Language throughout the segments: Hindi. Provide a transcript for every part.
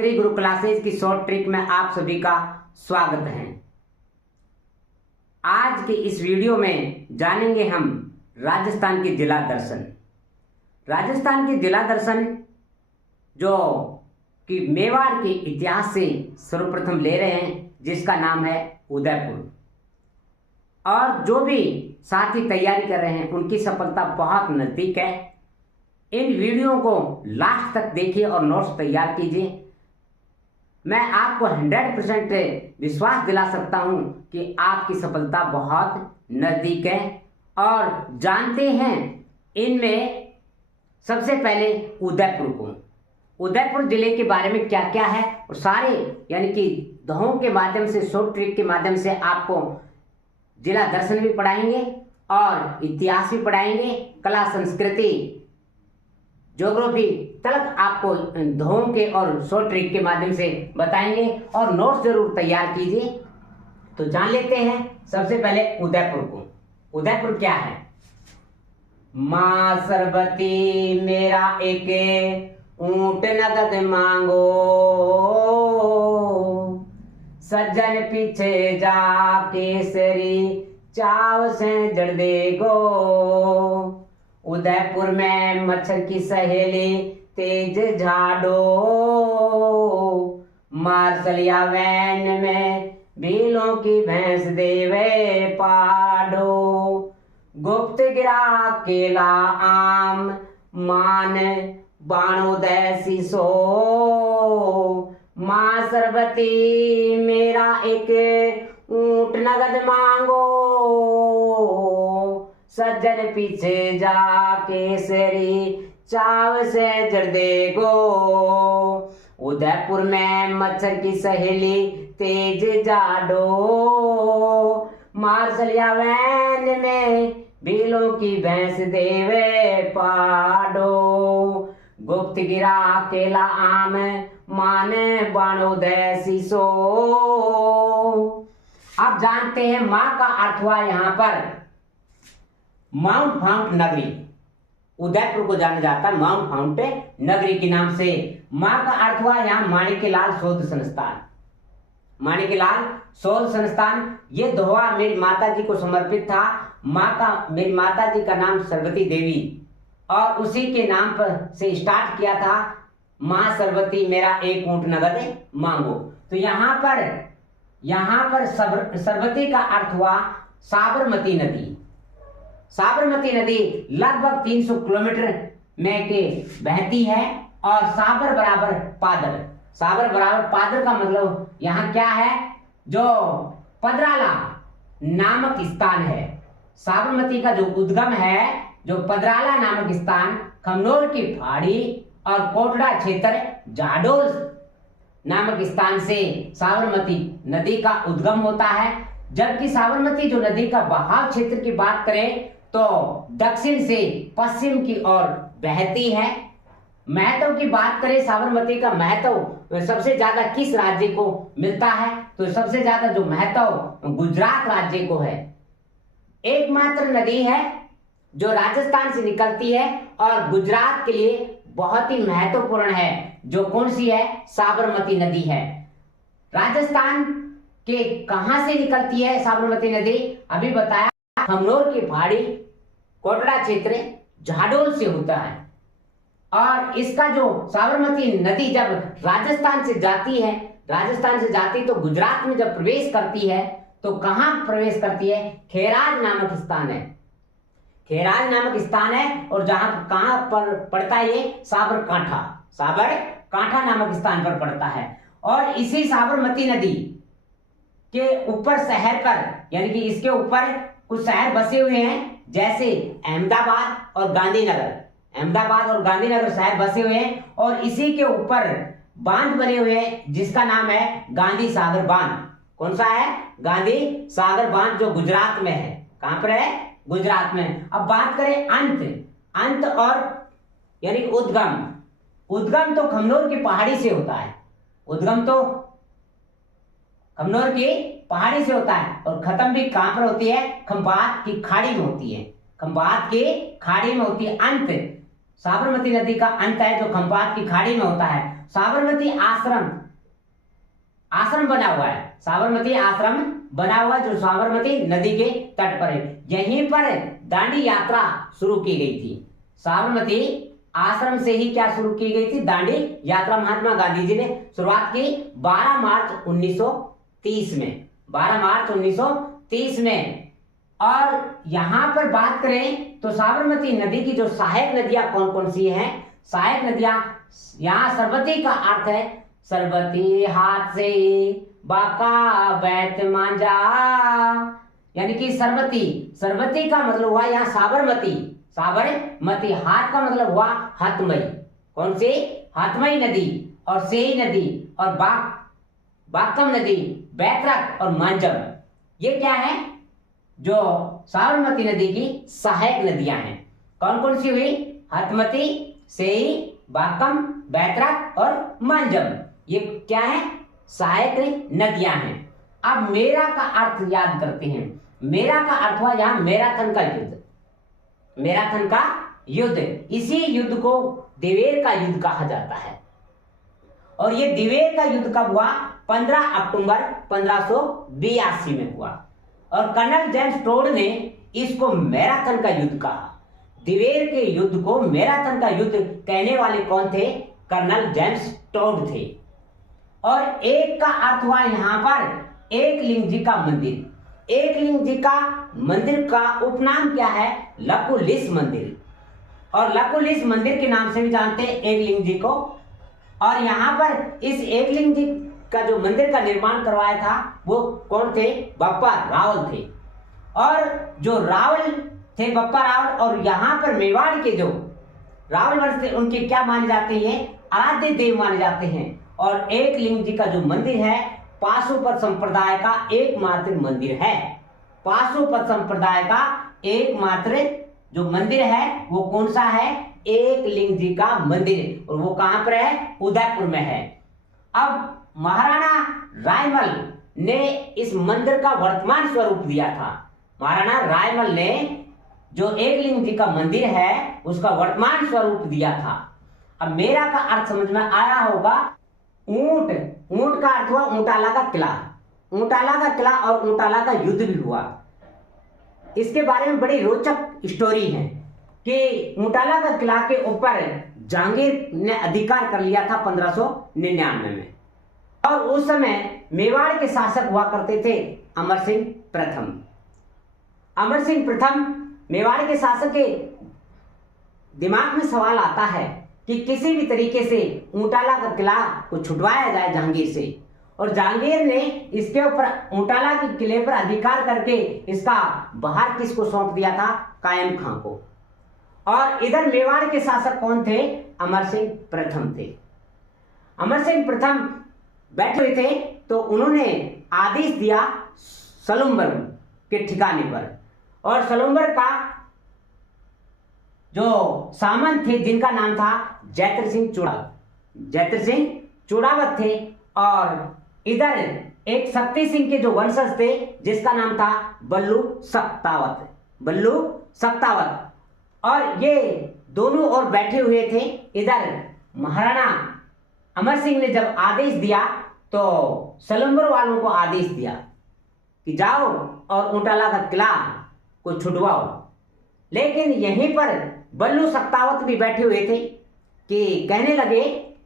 शास्त्री गुरु क्लासेज की शॉर्ट ट्रिक में आप सभी का स्वागत है। आज के इस वीडियो में जानेंगे हम राजस्थान के जिला दर्शन। राजस्थान के जिला दर्शन जो कि मेवाड़ के इतिहास से सर्वप्रथम ले रहे हैं, जिसका नाम है उदयपुर। और जो भी साथी तैयारी कर रहे हैं उनकी सफलता बहुत नजदीक है। इन वीडियो को लास्ट तक देखिए और नोट्स तैयार कीजिए। मैं आपको 100% विश्वास दिला सकता हूं कि आपकी सफलता बहुत नजदीक है। और जानते हैं इनमें सबसे पहले उदयपुर जिले के बारे में क्या क्या है, और सारे यानी कि दोहों के माध्यम से, शॉर्ट ट्रिक के माध्यम से आपको जिला दर्शन भी पढ़ाएंगे और इतिहास भी पढ़ाएंगे, कला संस्कृति ज्योग्राफी तक आपको दोहों के और शॉर्ट ट्रिक के माध्यम से बताएंगे। और नोट्स जरूर तैयार कीजिए। तो जान लेते हैं सबसे पहले उदयपुर को। उदयपुर क्या है? मां सरबती मेरा एक ऊंट नगद मांगो, सज्जन पीछे जा केसरी चाव से जड़ देगो। उदयपुर में मच्छर की सहेली तेज झाड़ो, मार्शलिया वैन में भीलों की भैंस देवे पाडो। गुप्त गिरा केला आम मान बाणोदय सीसो, मां सरबती मेरा एक ऊंट नगद मांगो, सज्जन पीछे जा केसरी चाव से जड़ देगो। उदयपुर में मच्छर की सहेली तेज जाडो, मार्शलिया वैन में भीलों की भैंस देवे पाडो। गुप्त गिरा केला आम माने बाणोदय सीसो। आप जानते हैं मां का अर्थ हुआ यहाँ पर माउंट फाउंट नगरी। उदयपुर को जाना जाता है माउंट फाउंट नगरी के नाम से। मां का अर्थ हुआ यहाँ माणिक्यलाल शोध संस्थान। माणिक्यलाल शोध संस्थान ये दोहा मेरी माता जी को समर्पित था। मेरी माता जी का नाम सरबती देवी, और उसी के नाम पर से स्टार्ट किया था मां सरबती मेरा एक ऊंट नगद मांगो। तो यहाँ पर सरबती का अर्थ हुआ साबरमती नदी। साबरमती नदी लगभग 300 किलोमीटर में के बहती है, और साबर बराबर पादर का मतलब यहाँ क्या है, जो पदराला नामक स्थान है। साबरमती का जो उद्गम है, जो पदराला नामक स्थान खमनोर की पहाड़ी और कोटड़ा क्षेत्र जाडोल नामक स्थान से साबरमती नदी का उद्गम होता है। जबकि साबरमती जो नदी का बहाव क्षेत्र की बात करें तो दक्षिण से पश्चिम की ओर बहती है। महत्व की बात करें, साबरमती का महत्व सबसे ज्यादा किस राज्य को मिलता है, तो सबसे ज्यादा जो महत्व गुजरात राज्य को है। एकमात्र नदी है जो राजस्थान से निकलती है और गुजरात के लिए बहुत ही महत्वपूर्ण है। जो कौन सी है? साबरमती नदी है। राजस्थान के कहां से निकलती है साबरमती नदी? अभी बताया, खमनोर की पहाड़ी कोटड़ा क्षेत्र झाडोल से होता है। और इसका जो साबरमती नदी जब राजस्थान से जाती तो गुजरात में जब प्रवेश करती है तो कहां प्रवेश करती है? खेराज नामक स्थान है। और कहां पर पड़ता है ये? साबरकांठा नामक स्थान पर पड़ता है। और इसी साबरमती नदी के ऊपर शहर पर, यानी कि इसके ऊपर कुछ शहर बसे हुए हैं, जैसे अहमदाबाद और गांधीनगर शहर बसे हुए हैं। और इसी के ऊपर बांध बने हुए हैं जिसका नाम है गांधी सागर बांध। कौन सा है? गांधी सागर बांध, जो गुजरात में है। कहां पर है? गुजरात में। अब बात करें अंत और यानी उद्गम तो खमनोर की पहाड़ी से होता है। उद्गम तो खमनोर की पहाड़ी से होता है, और खत्म भी कहां पर होती है? खंबात की खाड़ी में होती है। अंत साबरमती नदी का अंत है जो खंपात की खाड़ी में होता है। साबरमती आश्रम बना हुआ है, साबरमती आश्रम बना हुआ जो साबरमती नदी के तट पर है। यहीं पर दांडी यात्रा शुरू की गई थी। साबरमती आश्रम से ही क्या शुरू की गई थी? दांडी यात्रा। महात्मा गांधी जी ने शुरुआत की 12 मार्च 1930 में, 12 मार्च 1930 में। और यहां पर बात करें तो साबरमती नदी की जो सहायक नदियां कौन कौन सी हैं? सहायक नदियां, यहां सरबती का अर्थ है सरबती हाथ से बाका बैत मांझा, यानी कि सरबती, सरबती का मतलब हुआ यहाँ साबरमती, साबरमती। हाथ का मतलब हुआ हथमई, कौन सी? हथमई नदी, और सेई नदी, और बाकम नदी, बैतरक और मांझम, ये क्या है? जो साबरमती नदी की सहायक नदियां हैं। कौन कौन सी हुई? हथमती, सेई, बाकम, बैतरक और मांझम, ये क्या है? सहायक नदियां हैं। अब मेरा का अर्थ याद करते हैं। मेरा का अर्थ हुआ यहां मैराथन का युद्ध, मैराथन का युद्ध। इसी युद्ध को दिवेर का युद्ध कहा जाता है। और ये दिवेर का युद्ध कब हुआ? 15 अक्टूबर 1582 में हुआ। और कर्नल जेम्स टोड ने इसको मैराथन का युद्ध कहा। दिवेर के युद्ध को मैराथन का युद्ध कहने वाले कौन थे? कर्नल जेम्स टोड थे। और एक का अर्थ हुआ यहां पर एकलिंग जी का मंदिर। एकलिंग जी का मंदिर का उपनाम क्या है? लकुलिश मंदिर। और लकुलिश मंदिर के नाम से भी जानते हैं एकलिंग जी को। और यहां पर इस एकलिंग जी का जो मंदिर का निर्माण करवाया था वो कौन थे? बप्पा रावल थे। और जो रावल थे, बप्पा रावल, और यहां पर मेवाड़ के जो रावल वंश थे उनके क्या माने जाते हैं? आराध्य देव माने जाते हैं। और एकलिंग जी का जो मंदिर है पाशुपत संप्रदाय का एकमात्र मंदिर है। पाशुपत संप्रदाय का एकमात्र जो मंदिर है वो कौन सा है? एकलिंग जी का मंदिर। और वो कहां पर है? उदयपुर में है। अब महाराणा रायमल ने इस मंदिर का वर्तमान स्वरूप दिया था। महाराणा रायमल ने जो एकलिंग जी का मंदिर है उसका वर्तमान स्वरूप दिया था। अब मेरा का अर्थ समझ में आया होगा। ऊंट, ऊंट का अर्थ हुआ ऊंटाला का किला। ऊंटाला का किला और ऊंटाला का युद्ध भी हुआ। इसके बारे में बड़ी रोचक स्टोरी है कि ऊंटाला का किला के ऊपर जहांगीर ने अधिकार कर लिया था 1599 में। और उस समय मेवाड़ के शासक हुआ करते थे अमर सिंह प्रथम। अमर सिंह प्रथम मेवाड़ के शासक के दिमाग में सवाल आता है कि किसी भी तरीके से ऊंटाला का किला को छुटवाया जाए जहांगीर से। और जहांगीर ने इसके ऊपर ऊंटाला के किले पर अधिकार करके इसका बाहर किसको सौंप दिया था? कायम खां को। और इधर मेवाड़ के शासक कौन थे? अमर सिंह प्रथम थे। अमर सिंह प्रथम बैठे हुए थे तो उन्होंने आदेश दिया सलुम्बर के ठिकाने पर। और सलुम्बर का जो सामंत थे जिनका नाम था जैत्र सिंह चुड़ावत, जैत्र सिंह चुड़ावत थे। और इधर एक शक्ति सिंह के जो वंशज थे जिसका नाम था बल्लू सत्तावत, बल्लू सत्तावत। और ये दोनों और बैठे हुए थे। इधर महाराणा अमर सिंह ने जब आदेश दिया तो सलुम्बर वालों को आदेश दिया कि जाओ और ऊंटाला का किला को छुड़वाओ। लेकिन यहीं पर बल्लू सत्तावत भी बैठे हुए थे कि कहने लगे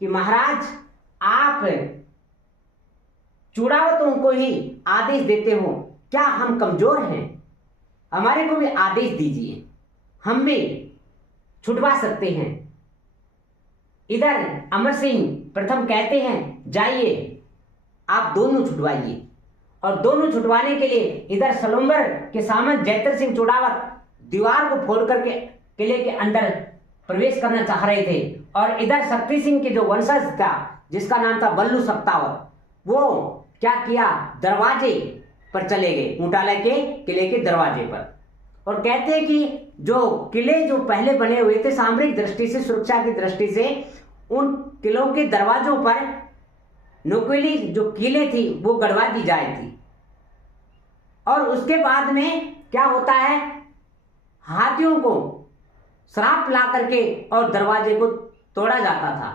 कि महाराज आप चुड़ावतों को ही आदेश देते हो, क्या हम कमजोर हैं? हमारे को भी आदेश दीजिए, हम भी छुड़वा सकते हैं। इधर अमर सिंह प्रथम कहते हैं जाइए आप दोनों छुड़वाइए। और दोनों छुड़वाने के लिए इधर सलुम्बर के सामंत जैत्र सिंह चुड़ावत दीवार को फोड़ करके किले के अंदर प्रवेश करना चाह रहे थे। और इधर शक्ति सिंह के जो वंशज था जिसका नाम था बल्लू सत्तावत, वो क्या किया? दरवाजे पर चले गए, ऊंटाला के किले के दरवाजे पर। और कहते हैं कि जो किले जो पहले बने हुए थे सामरिक दृष्टि से, सुरक्षा की दृष्टि से, उन किलों के दरवाजों पर नुकीली जो कीलें थी वो गड़वा दी जाए थी। और उसके बाद में क्या होता है? हाथियों को शराब पिला करके और दरवाजे को तोड़ा जाता था।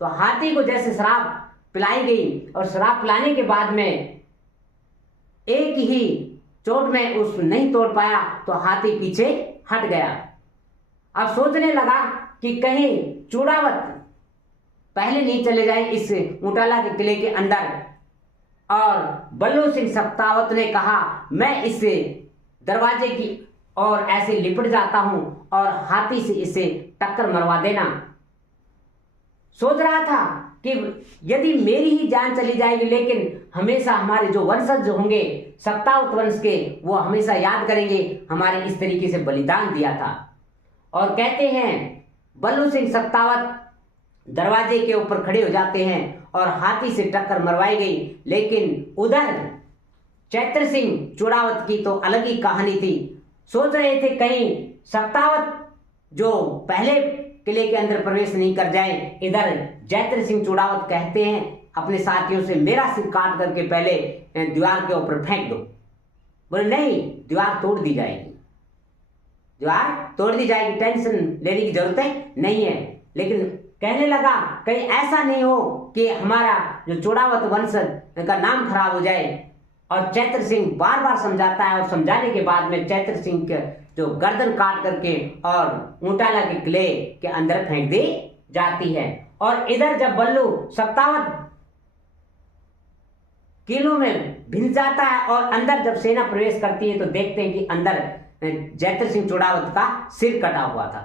तो हाथी को जैसे शराब पिलाई गई और शराब पिलाने के बाद में एक ही चोट में उस नहीं तोड़ पाया तो हाथी पीछे हट गया। अब सोचने लगा कि कहीं चूड़ावत पहले नहीं चले जाए इस ऊंटाला के किले के अंदर। और बल्लू सिंह सत्तावत ने कहा मैं इस दरवाजे की और ऐसे लिपट जाता हूं और हाथी से इसे टक्कर मरवा देना। सोच रहा था कि यदि मेरी ही जान चली जाएगी लेकिन हमेशा हमारे जो वंशज होंगे सत्तावत वंश के वो हमेशा याद करेंगे हमारे इस तरीके से बलिदान दिया था। और कहते हैं बल्लू सिंह सत्तावत दरवाजे के ऊपर खड़े हो जाते हैं और हाथी से टक्कर मरवाई गई। लेकिन उधर चैत्र सिंह चूड़ावत की तो अलग ही कहानी थी। सोच रहे थे कहीं सत्तावत जो पहले किले के अंदर प्रवेश नहीं कर जाए। इधर चैत्र सिंह चूड़ावत कहते हैं अपने साथियों से मेरा सिर काट करके पहले दीवार के ऊपर फेंक दो। बोले नहीं, दीवार तोड़ दी जाएगी, दीवार तोड़ दी जाएगी, टेंशन लेने की जरूरत नहीं है। लेकिन कहने लगा कहीं ऐसा नहीं हो कि हमारा जो चूड़ावत वंश का नाम खराब हो जाए। और चैत्र सिंह बार बार समझाता है और समझाने के बाद में चैत्र सिंह के जो गर्दन काट करके और ऊंटाला के किले के अंदर फेंक दी जाती है। और इधर जब बल्लू सत्तावत किलों में भिन जाता है और अंदर जब सेना प्रवेश करती है तो देखते हैं कि अंदर चैत्र सिंह चूड़ावत का सिर कटा हुआ था।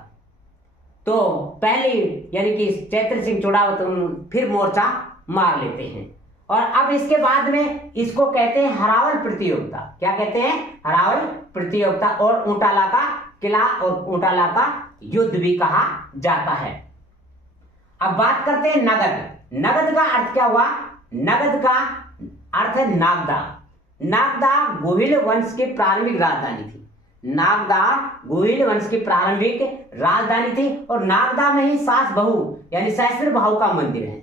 तो पहले यानी कि चैत्र सिंह चूड़ावत फिर मोर्चा मार लेते हैं। और अब इसके बाद में इसको कहते हैं हरावल प्रतियोगिता। क्या कहते हैं? हरावल प्रतियोगिता। और ऊंटाला का किला और ऊंटाला का युद्ध भी कहा जाता है। अब बात करते हैं नगद। नगद का अर्थ क्या हुआ? नगद का अर्थ है नागदा। नागदा गोहिल वंश की प्रारंभिक राजधानी थी। नागदा गोहिल वंश की प्रारंभिक राजधानी थी। और नागदा में ही सास बहू यानी सहस्त्र भाव का मंदिर है।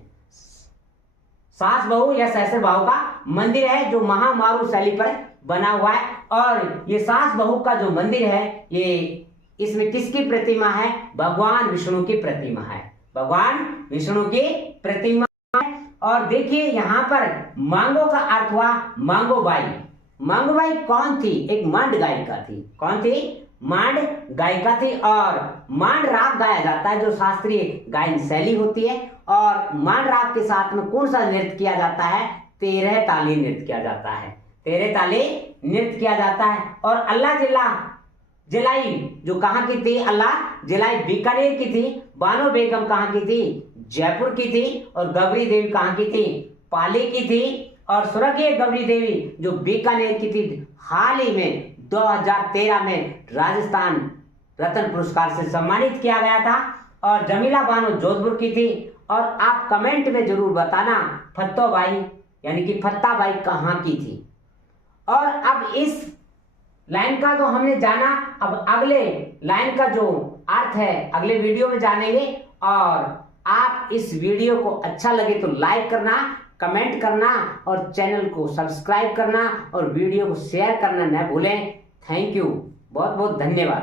सास बहू या सहस्त्र भाव का मंदिर है जो महामारू शैली पर बना हुआ है। और ये सास बहू का जो मंदिर है ये इसमें किसकी प्रतिमा है? भगवान विष्णु की प्रतिमा है। भगवान विष्णु की प्रतिमा है। और देखिए यहाँ पर मांगो का अर्थ हुआ मांगोबाई। मांगोबाई कौन थी? एक मांड गायिका थी। कौन थी? मांड गायिका थी। और मांड राग गाया जाता है जो शास्त्रीय गायन शैली होती है। और मांड राग के साथ में कौन सा नृत्य किया जाता है? 13 ताली नृत्य किया जाता है। 13 ताली नृत्य किया जाता है। और अल्लाह जलाई जो कहाँ की थी? अल्लाह जलाई बीकानेर की थी। बानो बेगम कहाँ की थी? जयपुर की थी। और गौरी देवी कहाँ की थी? पाली की थी। और स्वर्गीय गौरी देवी जो बीकानेर की थी हाल ही में 2013 में राजस्थान रत्न पुरस्कार से सम्मानित किया गया था। और जमीला बानो जोधपुर की थी। और आप कमेंट में जरूर बताना फत्तोबाई यानी कि फत्ताबाई कहाँ की थी। और अब इस लाइन का तो हमने जाना। अब अगले लाइन का जो अर्थ है अगले वीडियो में जानेंगे। और आप इस वीडियो को अच्छा लगे तो लाइक करना, कमेंट करना और चैनल को सब्सक्राइब करना और वीडियो को शेयर करना न भूलें। थैंक यू, बहुत बहुत धन्यवाद।